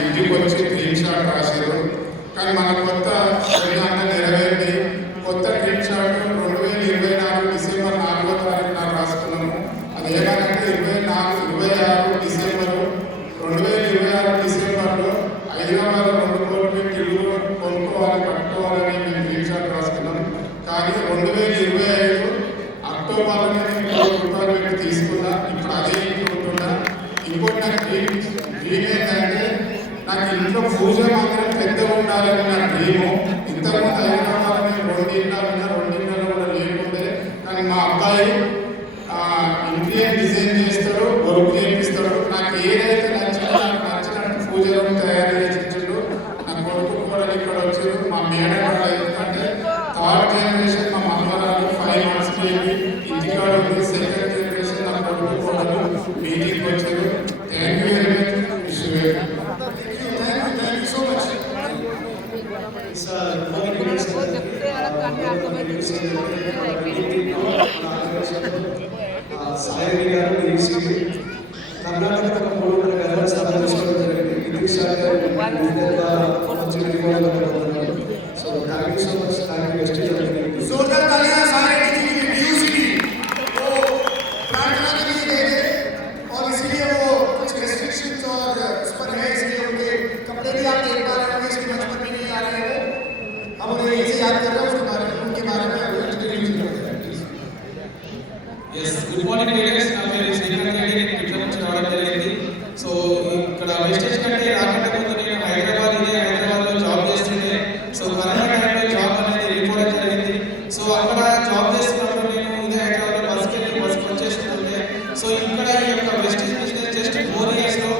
ఇంటికి వచ్చి green shot రాశారు. కానీ మన కొత్త నెరవేరింది. కొత్త గ్రీన్ షాట్ 2024 డిసెంబర్ 4వ తారీఖున రాసుకున్నాము. అది ఏమంటే 26 డిసెంబరు 2026 డిసెంబర్లో హైదరాబాద్ 2 కోట్లు ఇల్లు కొనుక్కోవాలి కట్టుకోవాలని మేము గ్రీన్ షాట్ రాసుకున్నాం. కానీ 2025 అక్టోబర్లో రూపాయలు పెట్టి తీసుకున్నా. ఇప్పుడు అదే ఇంట్లో ఉంటున్నా. ఇంకోటి నాకు డ్రీమ్ ఏంటంటే నాకు ఇంట్లో పూజ మాత్రం పెద్ద ఉండాలని నా డ్రీము. ఇంతకుముందు హైదరాబాద్ రెండింటిలో కూడా లేకుండే. కానీ మా అబ్బాయి ఇంటీరియర్ డిజైన్ చేస్తాడు, వర్క్ చేపిస్తాడు. నాకు ఏదైతే నచ్చినట్టు పూజలు తయారు చేసిండు. నా కొడుకు కూడా ఇక్కడ వచ్చారు. మా మేడం కూడా ఎందుకంటే 3rd జనరేషన్ మా మనవరాలు 5 months బేబీ ఇంటికాడ ఉంది. 2nd జనరేషన్ నా కొడుకు కూడా మీటింగ్కి వచ్చారు. Thank you very much. So much Sai గారు కర్ణాటక స్థాపించుకోవడం జరిగింది. So thank you so much. Good morning ladies. నా పేరు శ్రీకాంత్ రెడ్డి. నేను ఇట్లా నుంచి రావడం జరిగింది. సో ఇక్కడ వెస్టేజ్ కంటే రాకంటే ముందు నేను హైదరాబాద్లో జాబ్ చేస్తుండే. సో కరోనా టైంలో జాబ్ అనేది వెళ్ళిపోవడం జరిగింది. సో అక్కడ జాబ్ చేస్తున్నప్పుడు నేను ఇదే హైదరాబాద్లో బస్కి వచ్చేస్తుండే. సో ఇక్కడ ఈ యొక్క వెస్టేజ్ బిజినెస్ జస్ట్ 4 yearsలో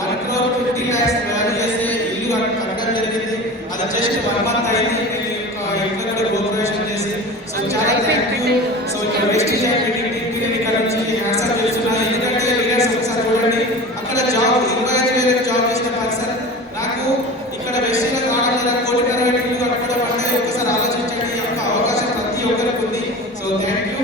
1,50,00,000 వాల్యూ చేసే ఇల్లు కట్టడం జరిగింది. అది జస్ట్ 1 month అయింది. నేను ఇంట్లో కూడా కోఆపరేషన్ చేసి సో చాలా థ్యాంక్ యూ. సో ఇక్కడ వెస్టేజ్ ఎందుకంటే లీడర్స్ ఒకసారి చూడండి, అక్కడ జాబ్ 25,000 జాబ్ చేసిన పర్సన్ నాకు ఇక్కడ వెస్టేజ్లో రావడం లేదా 1,50,00,000 ఇల్లు కట్టుకోవడం అంటే ఒకసారి ఆలోచించండి. ఈ యొక్క అవకాశం ప్రతి ఒక్కరికి ఉంది. So thank you.